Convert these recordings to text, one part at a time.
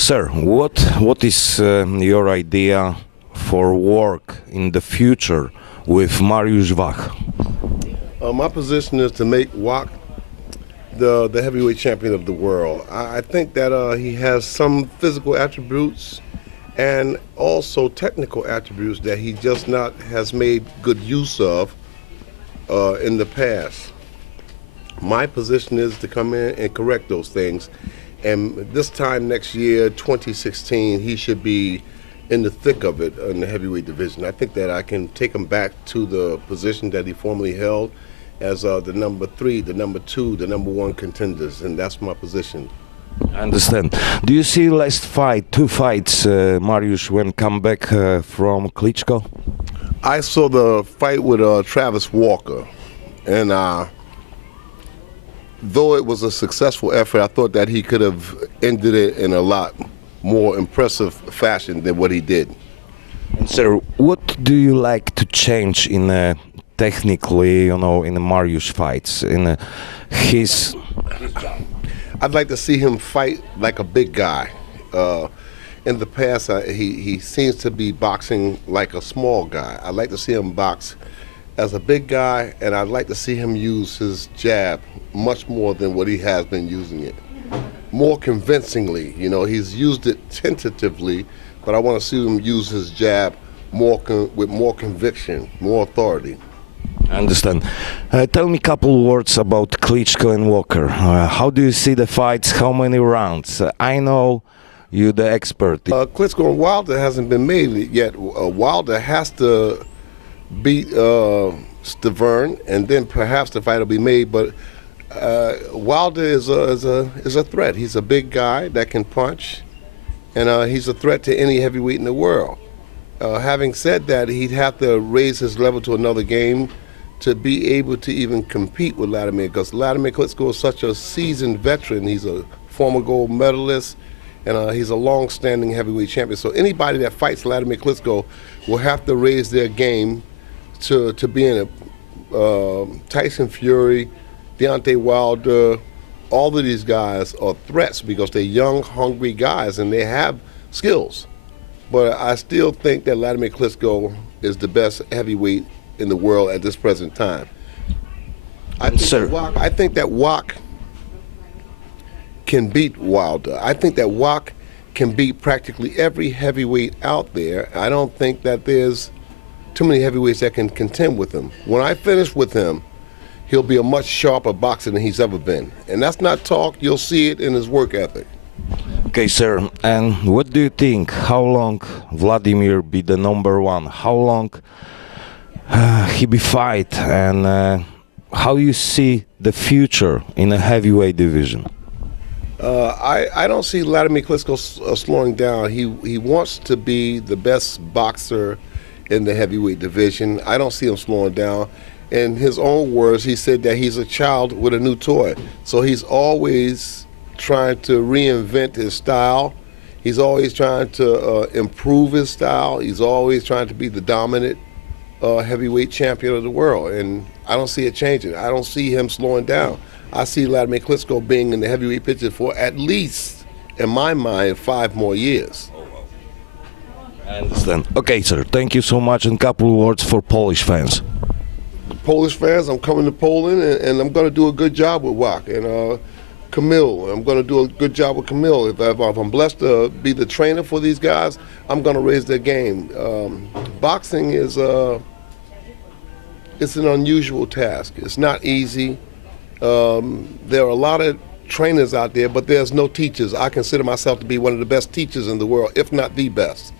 Sir, what is your idea for work in the future with Mariusz Wachu? My position is to make Wachu the heavyweight champion of the world. I think that he has some physical attributes and also technical attributes that he just not has made good use of in the past. My position is to come in and correct those things. And this time next year, 2016, he should be in the thick of it in the heavyweight division. I think that I can take him back to the position that he formerly held as the number 3, the number 2, the number 1 contenders, and that's my position. I understand. Do you see last fight, 2 fights, Mariusz, when come back from Kliczko? I saw the fight with Travis Walker, and though it was a successful effort, I thought that he could have ended it in a lot more impressive fashion than what he did. And sir, what do you like to change in technically, in the Mariusz fights? In his, I'd like to see him fight like a big guy. In the past, he seems to be boxing like a small guy. I'd like to see him box as a big guy, and I'd like to see him use his jab much more than what he has been using it. More convincingly, he's used it tentatively, but I want to see him use his jab with more conviction, more authority. I understand. Tell me a couple words about Kliczko and Walker. How do you see the fights? How many rounds? I know you're the expert. Kliczko and Wilder hasn't been made yet. Wilder has to beat Stavern, and then perhaps the fight will be made. But Wilder is a threat. He's a big guy that can punch, and he's a threat to any heavyweight in the world. Having said that, he'd have to raise his level to another game to be able to even compete with Wladimir, because Wladimir Kliczko is such a seasoned veteran. He's a former gold medalist, and he's a long-standing heavyweight champion. So anybody that fights Wladimir Kliczko will have to raise their game to be in a Tyson Fury, Deontay Wilder. All of these guys are threats because they're young, hungry guys, and they have skills. But I still think that Wladimir Kliczko is the best heavyweight in the world at this present time. I think that Wachu can beat Wilder. I think that Wachu can beat practically every heavyweight out there. I don't think that there's too many heavyweights that can contend with him. When I finish with him, he'll be a much sharper boxer than he's ever been. And that's not talk, you'll see it in his work ethic. Okay, sir, and what do you think? How long Wladimir be the number 1? How long he be fight, and how you see the future in a heavyweight division? I don't see Wladimir Kliczko slowing down. He wants to be the best boxer in the heavyweight division. I don't see him slowing down. In his own words, he said that he's a child with a new toy. So he's always trying to reinvent his style. He's always trying to improve his style. He's always trying to be the dominant heavyweight champion of the world. And I don't see it changing. I don't see him slowing down. I see Wladimir Kliczko being in the heavyweight picture for at least, in my mind, 5 more years. I understand. Okay, sir. Thank you so much. And couple words for Polish fans. Polish fans, I'm coming to Poland, and I'm going to do a good job with Wachu. And Camille, I'm going to do a good job with Camille. If I'm blessed to be the trainer for these guys, I'm going to raise their game. Boxing is it's an unusual task. It's not easy. There are a lot of trainers out there, but there's no teachers. I consider myself to be one of the best teachers in the world, if not the best.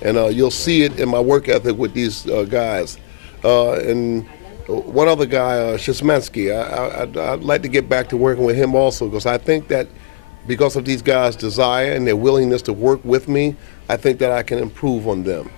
And you'll see it in my work ethic with these guys. And one other guy, Szymanski, I'd like to get back to working with him also, because I think that because of these guys' desire and their willingness to work with me, I think that I can improve on them.